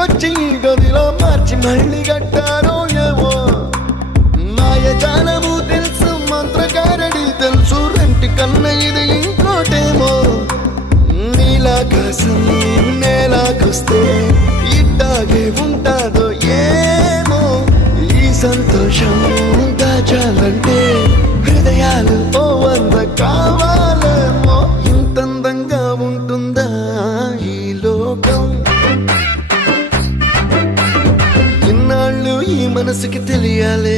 ఇంటికొచ్చి గదిలో మార్చి మళ్ళీ కట్టారో ఏమో మాయజాలము తెలుసు మంత్రకారడి తెలుసు రెంటి కన్న ఇది ఇంకోటేమో నీలాకాశం నేలాకొస్తే ఇట్టాగే ఉంటాదో ఏమో ఈ సంతోషం దాచాలంటే హృదయాలు ఓ వంద కావాలేమో ఇంతందంగా ఉంటుందా ఈ లోకం ఇన్నాళ్ళు ఈ మనసుకి తెలియాలే